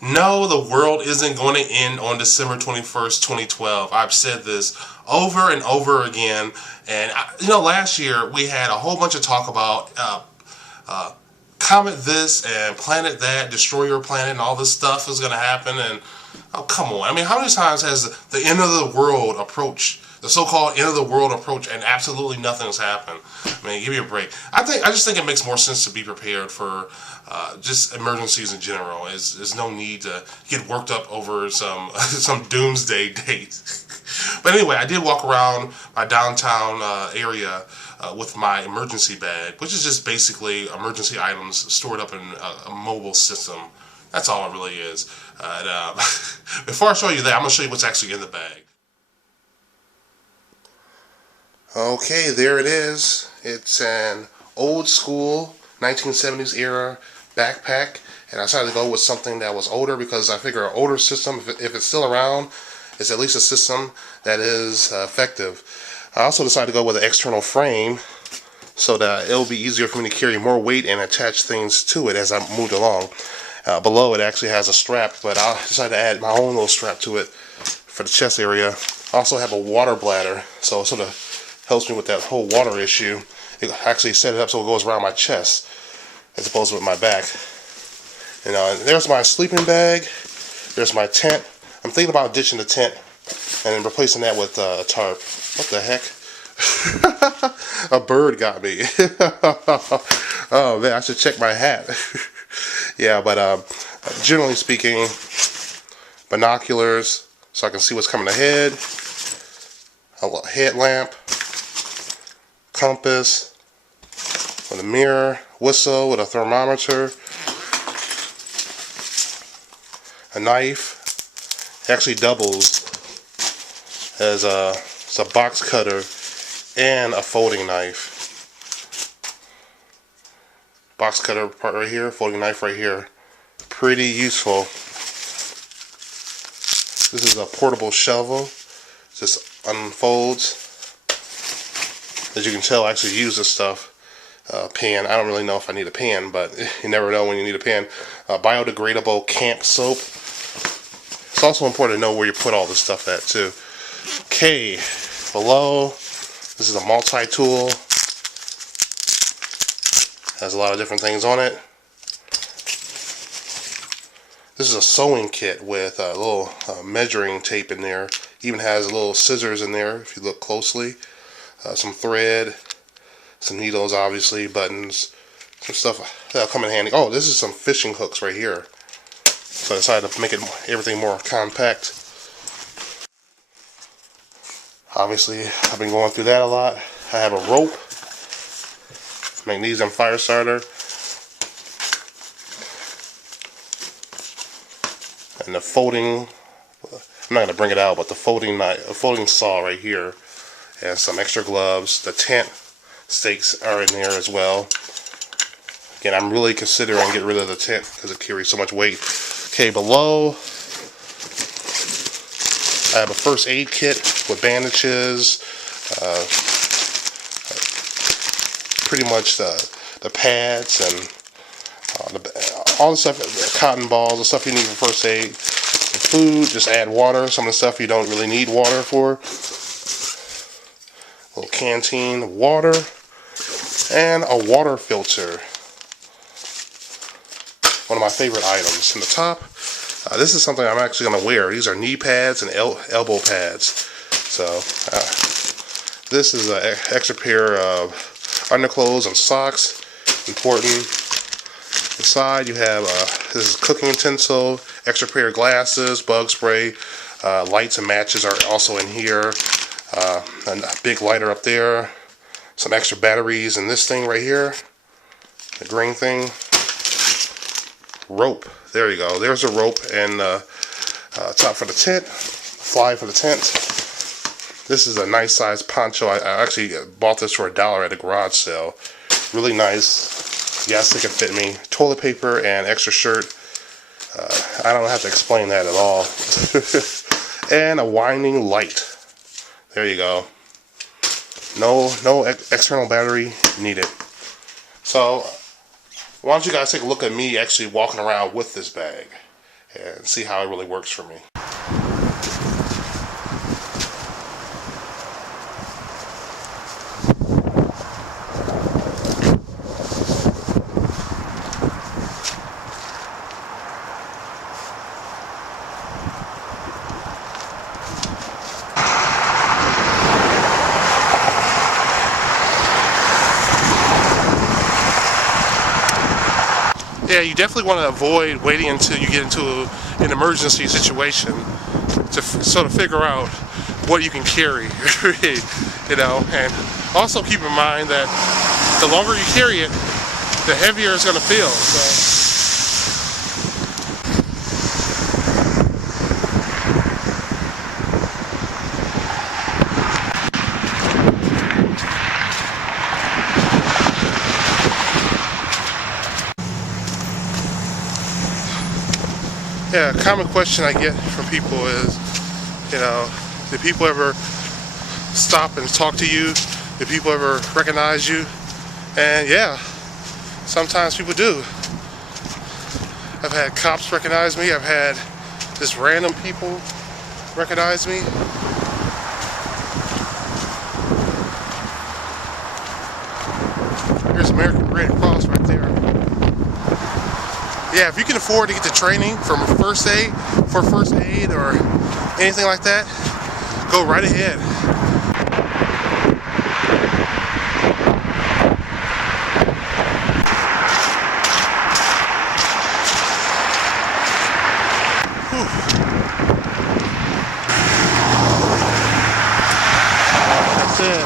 No, the world isn't going to end on December 21st, 2012. I've said this over and over again. And, last year we had a whole bunch of talk about comet this and planet that, destroy your planet, and all this stuff is going to happen. And, oh, come on. I mean, how many times has the end of the world approached? The so-called end of the world approach, and absolutely nothing's happened. I mean, give me a break. I just think it makes more sense to be prepared for just emergencies in general. There's no need to get worked up over some some doomsday date. But anyway, I did walk around my downtown area with my emergency bag, which is just basically emergency items stored up in a mobile system. That's all it really is. Before I show you that, I'm going to show you what's actually in the bag. Okay, there it is. It's an old school 1970s era backpack, and I decided to go with something that was older because I figure an older system, if it's still around, is at least a system that is effective. I also decided to go with an external frame so that it'll be easier for me to carry more weight and attach things to it as I moved along. Below it actually has a strap, but I decided to add my own little strap to it for the chest area. I also have a water bladder, so it sort of helps me with that whole water issue. It actually set it up so it goes around my chest as opposed to with my back. And there's my sleeping bag. There's my tent. I'm thinking about ditching the tent and then replacing that with a tarp. What the heck? A bird got me. Oh man, I should check my hat. Yeah, but generally speaking, binoculars so I can see what's coming ahead, a headlamp, compass, with a mirror, whistle with a thermometer, a knife. It actually doubles as it's a box cutter and a folding knife. Box cutter part right here, folding knife right here. Pretty useful. This is a portable shovel. Just unfolds. As you can tell, I actually use this stuff. Pen. I don't really know if I need a pen, but you never know when you need a pen. Biodegradable camp soap. It's also important to know where you put all this stuff at too. Okay, below, this is a multi-tool. Has a lot of different things on it. This is a sewing kit with a little measuring tape in there. Even has little scissors in there if you look closely. Some thread, some needles, obviously, buttons, some stuff that'll come in handy. Oh, this is some fishing hooks right here. So I decided to make everything more compact. Obviously, I've been going through that a lot. I have a rope, magnesium fire starter, and the folding, I'm not going to bring it out, but the folding saw right here, and some extra gloves. The tent stakes are in there as well. Again, I'm really considering getting rid of the tent because it carries so much weight. Okay, below, I have a first aid kit with bandages, pretty much the pads and all the stuff, the cotton balls, the stuff you need for first aid. The food, just add water. Some of the stuff you don't really need water for. A little canteen of water and a water filter. One of my favorite items. In the top, this is something I'm actually going to wear. These are knee pads and elbow pads. So this is an extra pair of underclothes and socks. Important. Inside you have this is cooking utensil, extra pair of glasses, bug spray, lights and matches are also in here. A big lighter up there. Some extra batteries in this thing right here. The green thing. Rope. There you go. There's a rope and top for the tent. Fly for the tent. This is a nice size poncho. I actually bought this for $1 at a garage sale. Really nice. Yes, it can fit me. Toilet paper and extra shirt. I don't have to explain that at all. And a winding light. There you go. No external battery needed. So, why don't you guys take a look at me actually walking around with this bag. and see how it really works for me. Yeah, you definitely want to avoid waiting until you get into an emergency situation to sort of figure out what you can carry, you know. And also keep in mind that the longer you carry it, the heavier it's going to feel. So. Yeah, a common question I get from people is, you know, do people ever stop and talk to you? Do people ever recognize you? And yeah, sometimes people do. I've had cops recognize me. I've had just random people recognize me. Here's American Red Cross right there. Yeah, if you can afford to get the training for first aid or anything like that, go right ahead. That's it.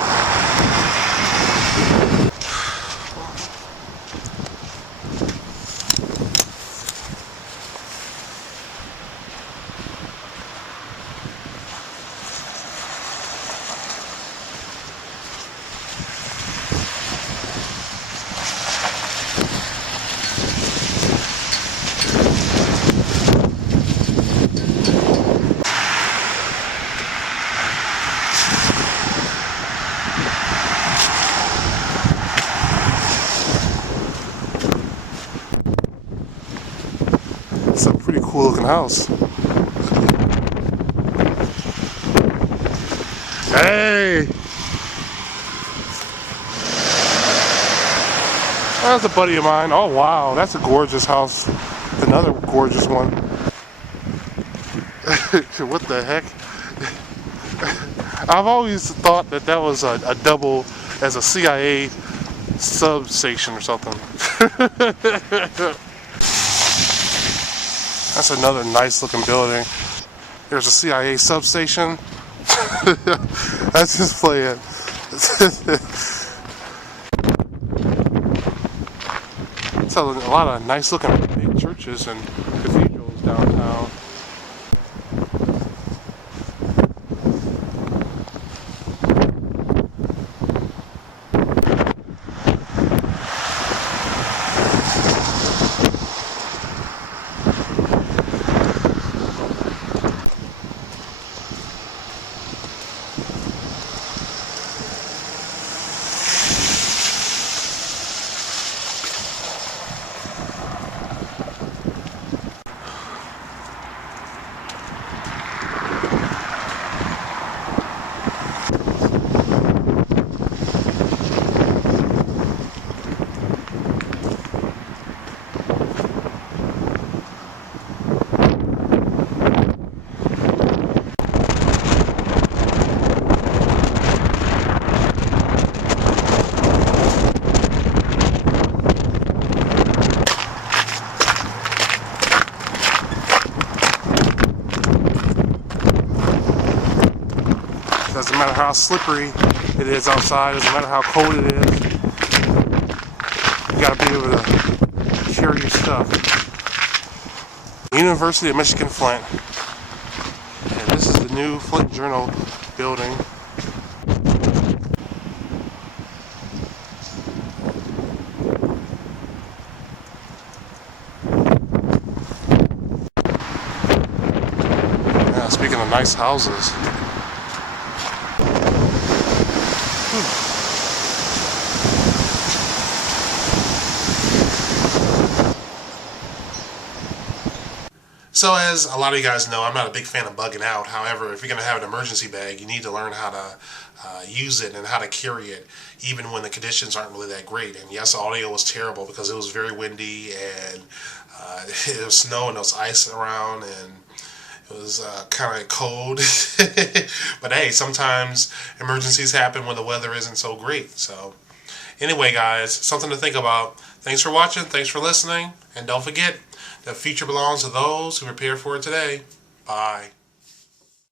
It's a pretty cool looking house. Hey! That's a buddy of mine. Oh wow, that's a gorgeous house. Another gorgeous one. What the heck? I've always thought that was a double as a CIA substation or something. That's another nice looking building. There's a CIA substation. That's just playing. So a lot of nice looking big churches and cathedrals downtown. Doesn't matter how slippery it is outside, doesn't matter how cold it is, you gotta be able to carry your stuff. University of Michigan Flint. And this is the new Flint Journal building. Yeah, speaking of nice houses. So as a lot of you guys know, I'm not a big fan of bugging out. However, if you're going to have an emergency bag, you need to learn how to use it and how to carry it, even when the conditions aren't really that great. And yes, the audio was terrible because it was very windy and it was snow and there was ice around and it was kind of cold. But hey, sometimes emergencies happen when the weather isn't so great. So anyway, guys, something to think about. Thanks for watching. Thanks for listening. And don't forget, the future belongs to those who prepare for it today. Bye.